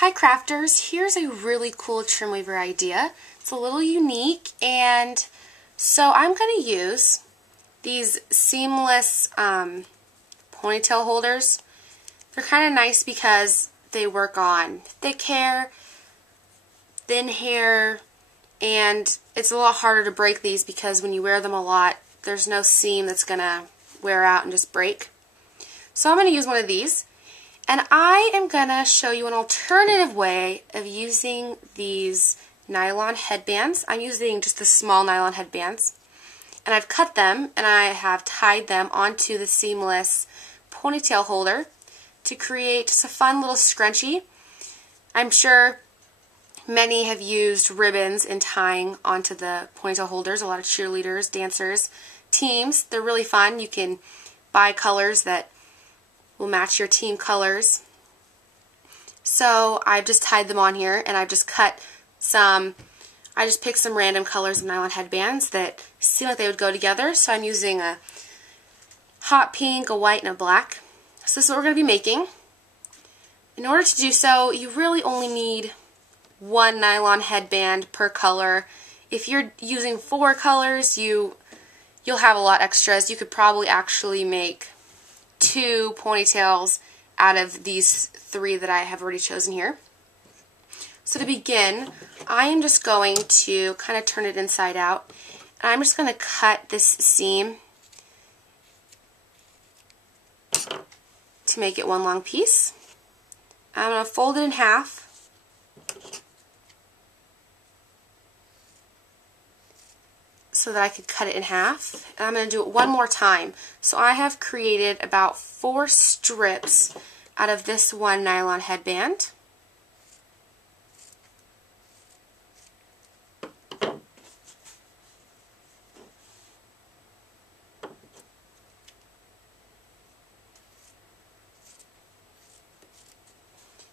Hi crafters, here's a really cool Trimweaver idea. It's a little unique, and so I'm going to use these seamless ponytail holders. They're kind of nice because they work on thick hair, thin hair, and it's a lot harder to break these because when you wear them a lot, there's no seam that's going to wear out and just break. So I'm going to use one of these. And I am going to show you an alternative way of using these nylon headbands. I'm using just the small nylon headbands. And I've cut them and I have tied them onto the seamless ponytail holder to create just a fun little scrunchie. I'm sure many have used ribbons in tying onto the ponytail holders. A lot of cheerleaders, dancers, teams. They're really fun. You can buy colors that will match your team colors. So I've just tied them on here, and I've just cut some, I just picked some random colors of nylon headbands that seem like they would go together. So I'm using a hot pink, a white, and a black. So this is what we're going to be making. In order to do so, you really only need one nylon headband per color. If you're using 4 colors, you'll have a lot extras. You could probably actually make 2 ponytails out of these 3 that I have already chosen here. So to begin, I am just going to kind of turn it inside out, and I'm just going to cut this seam to make it one long piece. I'm going to fold it in half, so that I could cut it in half. And I'm going to do it one more time. So I have created about 4 strips out of this one nylon headband.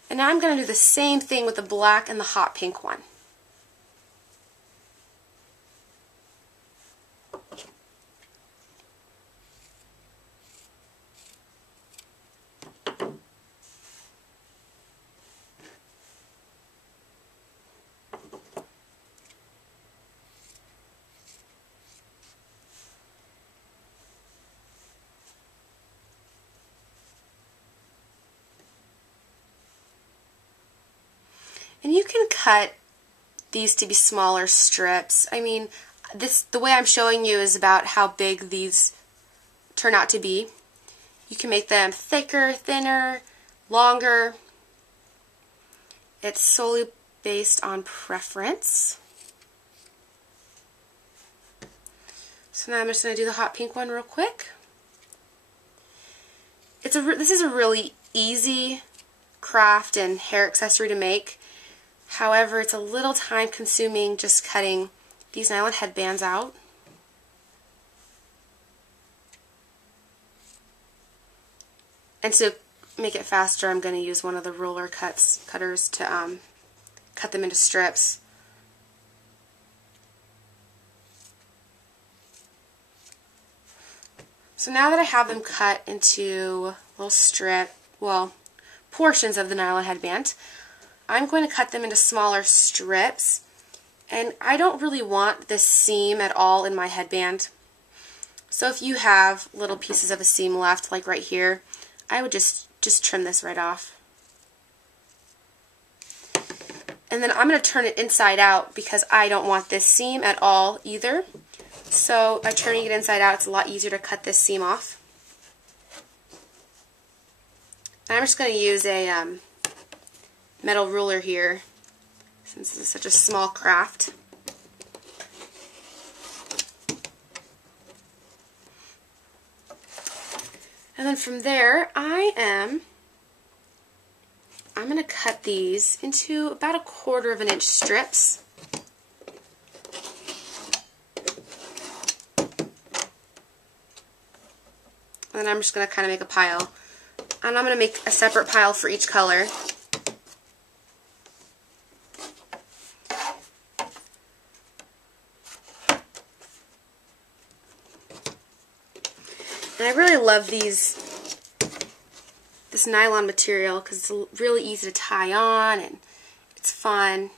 And now I'm going to do the same thing with the black and the hot pink one. And you can cut these to be smaller strips. I mean, the way I'm showing you is about how big these turn out to be. You can make them thicker, thinner, longer. It's solely based on preference. So now I'm just going to do the hot pink one real quick. This is a really easy craft and hair accessory to make. However, it's a little time consuming just cutting these nylon headbands out. And to make it faster, I'm going to use one of the roller cutters to cut them into strips. So now that I have them cut into little portions of the nylon headband, I'm going to cut them into smaller strips, and I don't really want this seam at all in my headband. So if you have little pieces of a seam left, like right here, I would just trim this right off. And then I'm going to turn it inside out because I don't want this seam at all either. So by turning it inside out, it's a lot easier to cut this seam off. And I'm just going to use a metal ruler here, since this is such a small craft. And then from there, I'm going to cut these into about 1/4 of an inch strips. And then I'm just going to kind of make a pile. And I'm going to make a separate pile for each color. And I really love this this nylon material because it's really easy to tie on and it's fun.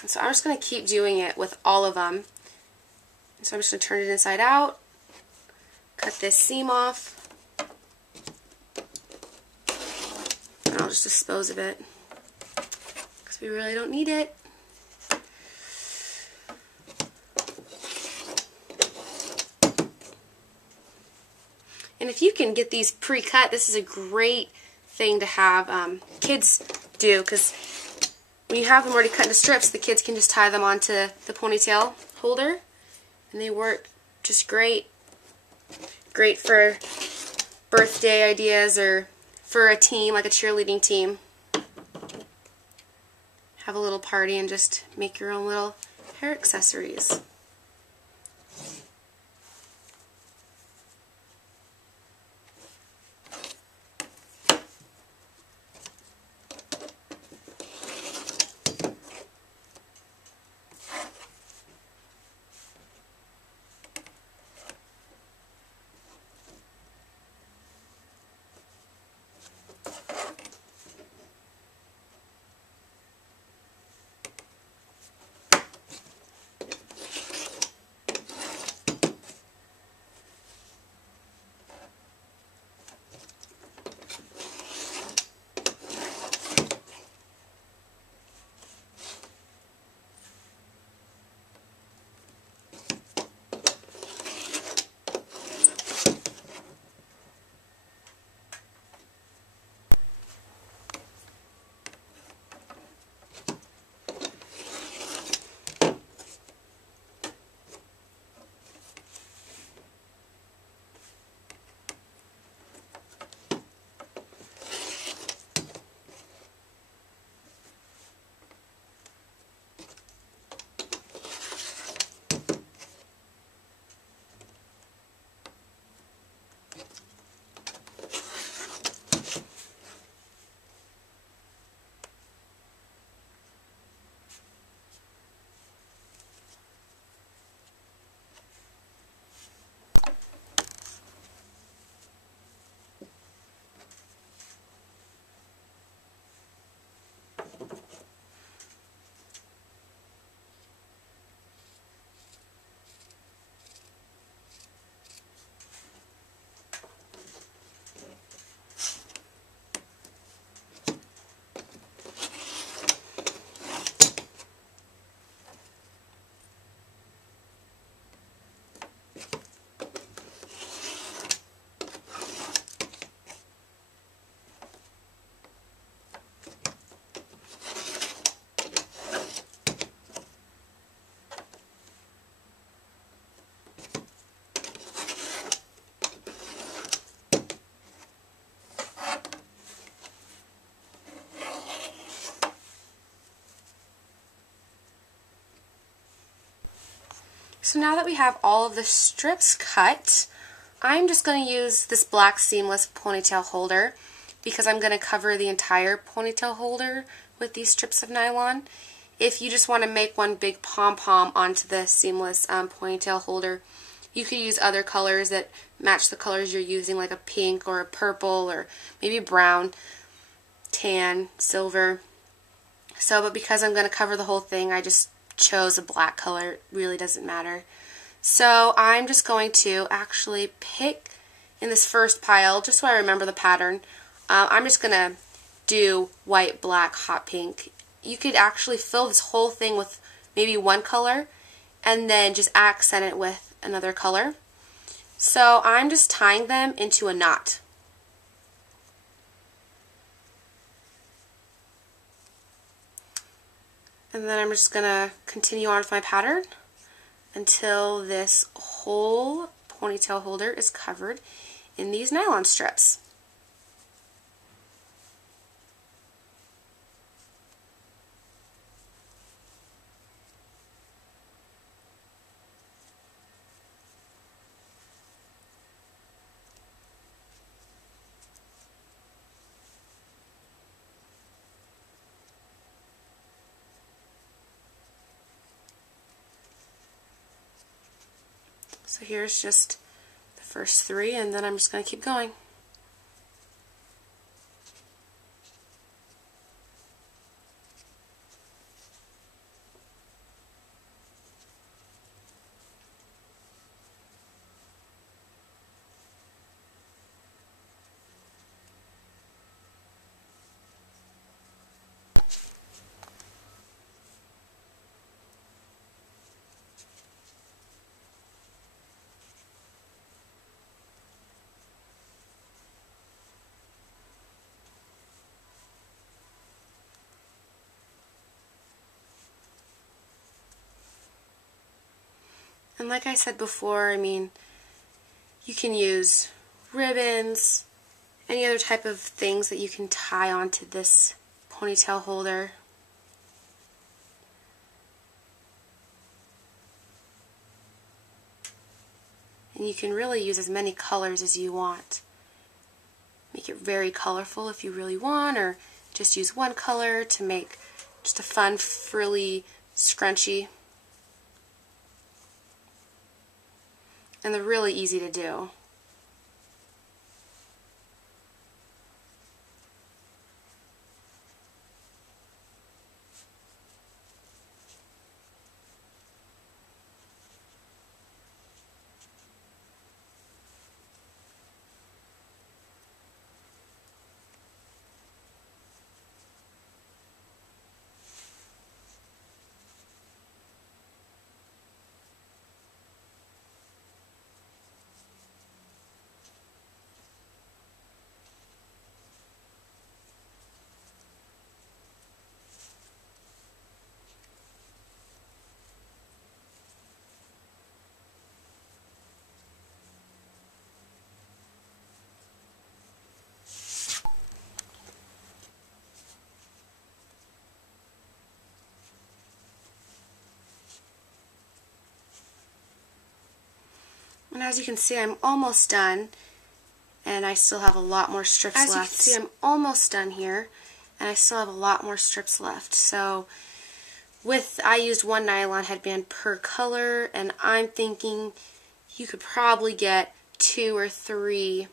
And so I'm just going to keep doing it with all of them. So I'm just going to turn it inside out, cut this seam off, and I'll just dispose of it because we really don't need it. And if you can get these pre-cut, this is a great thing to have kids do, because when you have them already cut into strips, the kids can just tie them onto the ponytail holder, and they work just great. Great for birthday ideas or for a team, like a cheerleading team. Have a little party and just make your own little hair accessories. So now that we have all of the strips cut, I'm just going to use this black seamless ponytail holder because I'm going to cover the entire ponytail holder with these strips of nylon. If you just want to make one big pom-pom onto the seamless ponytail holder, you could use other colors that match the colors you're using, like a pink or a purple or maybe brown, tan, silver. But because I'm going to cover the whole thing, I just chose a black color. It really doesn't matter. So I'm just going to actually pick in this first pile, just so I remember the pattern, I'm just going to do white, black, hot pink. You could actually fill this whole thing with maybe one color and then just accent it with another color. So I'm just tying them into a knot. And then I'm just going to continue on with my pattern until this whole ponytail holder is covered in these nylon strips. So here's just the first three, and then I'm just going to keep going. like I said before, I mean, you can use ribbons, any other type of things that you can tie onto this ponytail holder. And you can really use as many colors as you want. Make it very colorful if you really want, or just use one color to make just a fun, frilly scrunchie. And they're really easy to do. And as you can see, I'm almost done, and I still have a lot more strips left. As you can see, I'm almost done here, and I still have a lot more strips left. So I used one nylon headband per color, and I'm thinking you could probably get 2 or 3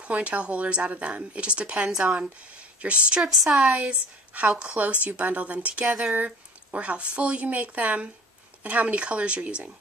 ponytail holders out of them. It just depends on your strip size, how close you bundle them together, or how full you make them, and how many colors you're using.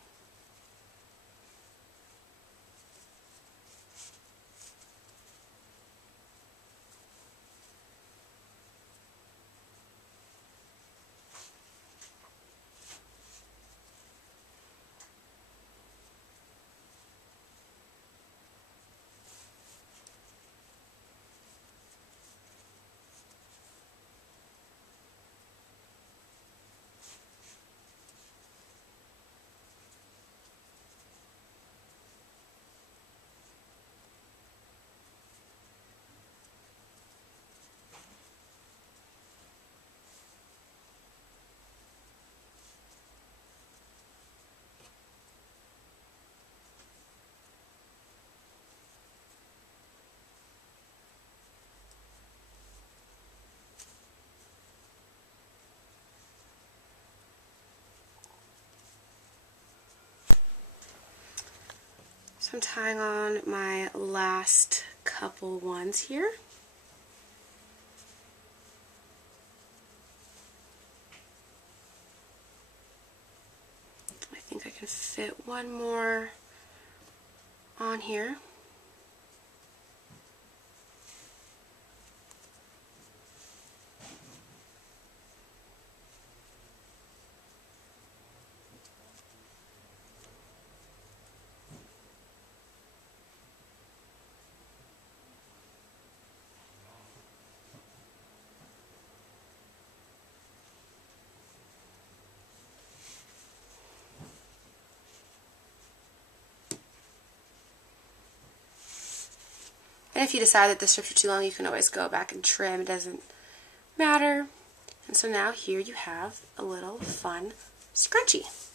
So I'm tying on my last couple ones here. I think I can fit one more on here. And if you decide that the strips are too long, you can always go back and trim. It doesn't matter. And so now here you have a little fun scrunchie.